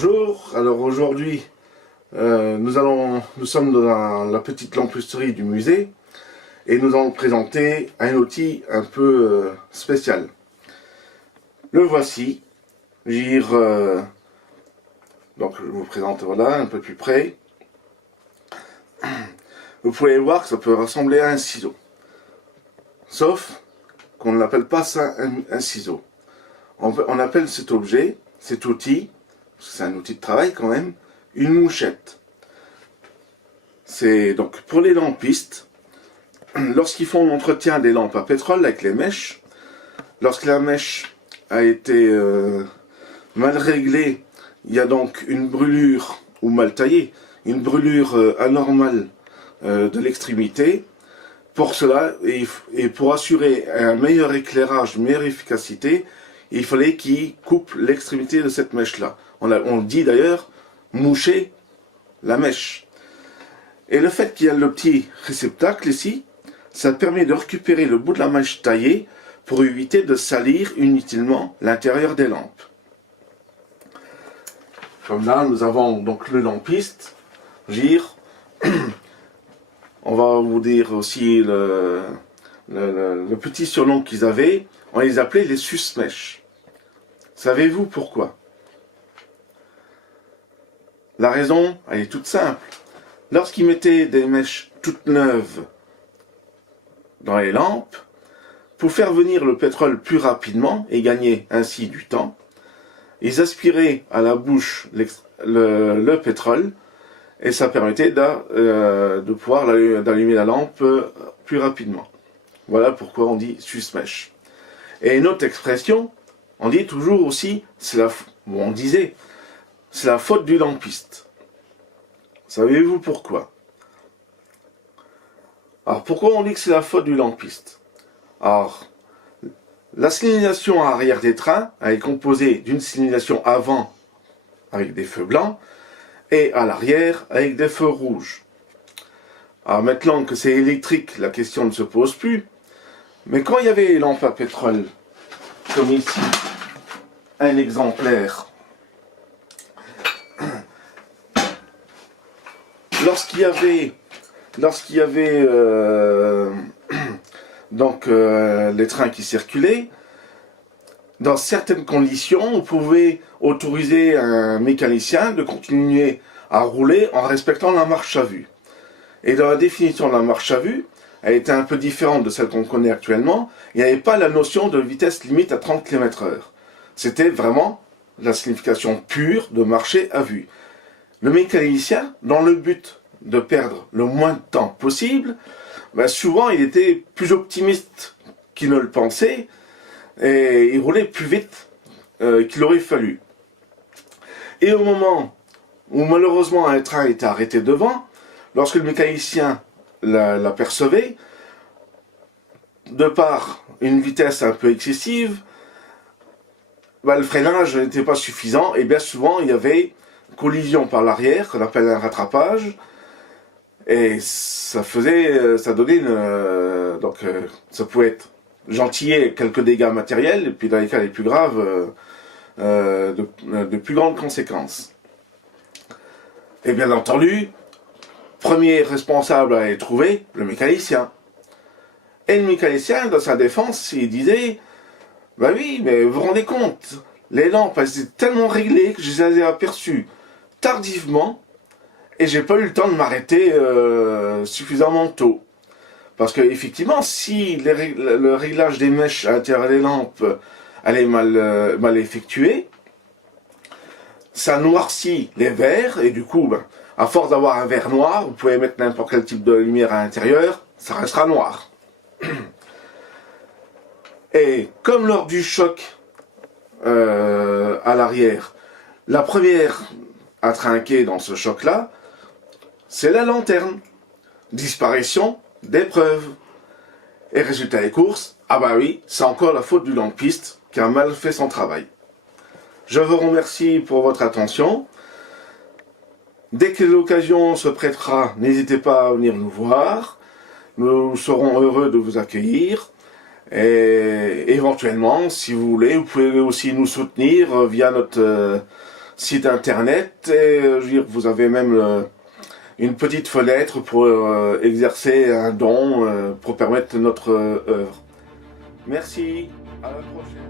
Bonjour, alors aujourd'hui nous sommes dans la petite lampisterie du musée et nous allons présenter un outil un peu spécial. Le voici, donc je vous présente voilà un peu plus près. Vous pouvez voir que ça peut ressembler à un ciseau, sauf qu'on ne l'appelle pas ça un ciseau. On appelle cet objet, cet outil, c'est un outil de travail quand même, une mouchette. C'est donc pour les lampistes, lorsqu'ils font l'entretien des lampes à pétrole avec les mèches, lorsque la mèche a été mal réglée, il y a donc une brûlure, ou mal taillée, une brûlure anormale de l'extrémité. Pour cela, et pour assurer un meilleur éclairage, une meilleure efficacité, il fallait qu'il coupe l'extrémité de cette mèche-là. On dit d'ailleurs moucher la mèche. Et le fait qu'il y a le petit réceptacle ici, ça permet de récupérer le bout de la mèche taillée pour éviter de salir inutilement l'intérieur des lampes. Comme là, nous avons donc le lampiste, on va vous dire aussi le petit surnom qu'ils avaient, on les appelait les sus-mèches. Savez-vous pourquoi? La raison, elle est toute simple. Lorsqu'ils mettaient des mèches toutes neuves dans les lampes, pour faire venir le pétrole plus rapidement et gagner ainsi du temps, ils aspiraient à la bouche le pétrole et ça permettait de pouvoir d'allumer la lampe plus rapidement. Voilà pourquoi on dit sus-mèche. Et une autre expression, on dit toujours aussi, c'est la faute du lampiste. Savez-vous pourquoi? Alors pourquoi on dit que c'est la faute du lampiste? Alors, la signalisation arrière des trains est composée d'une signalisation avant avec des feux blancs et à l'arrière avec des feux rouges. Alors maintenant que c'est électrique, la question ne se pose plus. Mais quand il y avait les lampes à pétrole, comme ici, un exemplaire, lorsqu'il y avait les trains qui circulaient, dans certaines conditions, on pouvait autoriser un mécanicien de continuer à rouler en respectant la marche à vue. Et dans la définition de la marche à vue, elle était un peu différente de celle qu'on connaît actuellement. Il n'y avait pas la notion de vitesse limite à 30 km/h. C'était vraiment la signification pure de marcher à vue. Le mécanicien, dans le but de perdre le moins de temps possible, souvent il était plus optimiste qu'il ne le pensait et il roulait plus vite qu'il aurait fallu. Et au moment où malheureusement un train était arrêté devant, lorsque le mécanicien l'apercevait, de par une vitesse un peu excessive, le freinage n'était pas suffisant et bien souvent il y avait collision par l'arrière, qu'on appelle un rattrapage, et ça donnait ça pouvait être gentiller quelques dégâts matériels, et puis dans les cas les plus graves, de plus grandes conséquences. Et bien entendu, premier responsable à être trouvé, le mécanicien. Et le mécanicien, dans sa défense, il disait, oui, mais vous vous rendez compte, les lampes, elles étaient tellement réglées que je les ai aperçues tardivement, et j'ai pas eu le temps de m'arrêter suffisamment tôt. Parce que effectivement, si le réglage des mèches à l'intérieur des lampes elle est mal effectué, ça noircit les verres, et du coup, à force d'avoir un verre noir, vous pouvez mettre n'importe quel type de lumière à l'intérieur, ça restera noir. Et comme lors du choc à l'arrière, la première à trinquer dans ce choc-là, c'est la lanterne. Disparition des preuves. Et résultat des courses, oui, c'est encore la faute du lampiste qui a mal fait son travail. Je vous remercie pour votre attention. Dès que l'occasion se prêtera, n'hésitez pas à venir nous voir. Nous serons heureux de vous accueillir. Et éventuellement, si vous voulez, vous pouvez aussi nous soutenir via notre site internet et je veux dire, vous avez même une petite fenêtre pour exercer un don pour permettre notre œuvre. Merci, à la prochaine.